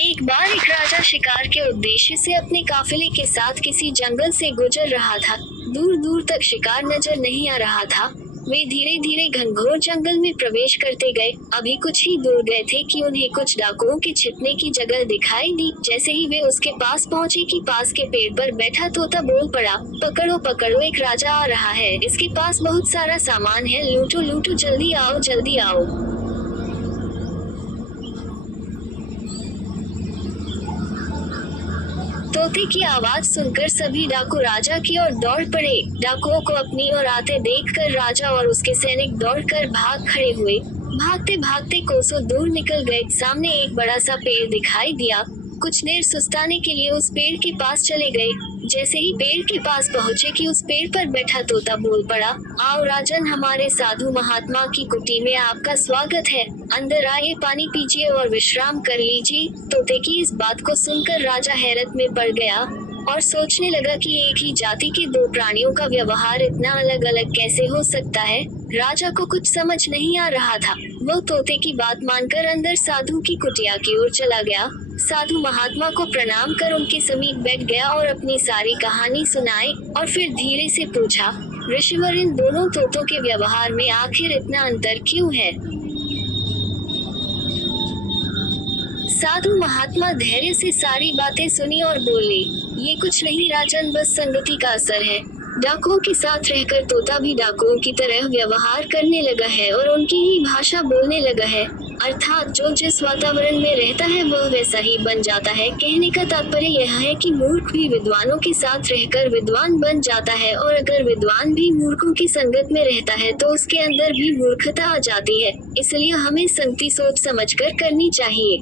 एक बार एक राजा शिकार के उद्देश्य से अपने काफिले के साथ किसी जंगल से गुजर रहा था। दूर दूर तक शिकार नजर नहीं आ रहा था। वे धीरे धीरे घनघोर जंगल में प्रवेश करते गए। अभी कुछ ही दूर गए थे कि उन्हें कुछ डाकुओं के छिपने की जगह दिखाई दी। जैसे ही वे उसके पास पहुंचे कि पास के पेड़ पर बैठा तोता बोल पड़ा, पकड़ो पकड़ो, एक राजा आ रहा है, इसके पास बहुत सारा सामान है, लूटो लूटो, जल्दी आओ जल्दी आओ। तोते की आवाज सुनकर सभी डाकू राजा की ओर दौड़ पड़े। डाकुओं को अपनी ओर आते देखकर राजा और उसके सैनिक दौड़कर भाग खड़े हुए। भागते भागते कोसों दूर निकल गए। सामने एक बड़ा सा पेड़ दिखाई दिया। कुछ देर सुस्ताने के लिए उस पेड़ के पास चले गए। जैसे ही पेड़ के पास पहुँचे कि उस पेड़ पर बैठा तोता बोल पड़ा, आओ राजन, हमारे साधु महात्मा की कुटी में आपका स्वागत है। अंदर आइए, पानी पीजिए और विश्राम कर लीजिए। तोते की इस बात को सुनकर राजा हैरत में पड़ गया और सोचने लगा कि एक ही जाति के दो प्राणियों का व्यवहार इतना अलग अलग कैसे हो सकता है। राजा को कुछ समझ नहीं आ रहा था। वो तोते की बात मानकर अंदर साधु की कुटिया की ओर चला गया। साधु महात्मा को प्रणाम कर उनके समीप बैठ गया और अपनी सारी कहानी सुनाई और फिर धीरे से पूछा, ऋषिवर, इन दोनों तोतों के व्यवहार में आखिर इतना अंतर क्यों है? साधु महात्मा धैर्य से सारी बातें सुनी और बोले, ये कुछ नहीं राजन, बस संगति का असर है। डाकुओं के साथ रहकर तोता भी डाकुओं की तरह व्यवहार करने लगा है और उनकी ही भाषा बोलने लगा है। अर्थात जो जिस वातावरण में रहता है वह वैसा ही बन जाता है। कहने का तात्पर्य यह है कि मूर्ख भी विद्वानों के साथ रहकर विद्वान बन जाता है और अगर विद्वान भी मूर्खों की संगत में रहता है तो उसके अंदर भी मूर्खता आ जाती है। इसलिए हमें संगति सोच समझकर करनी चाहिए।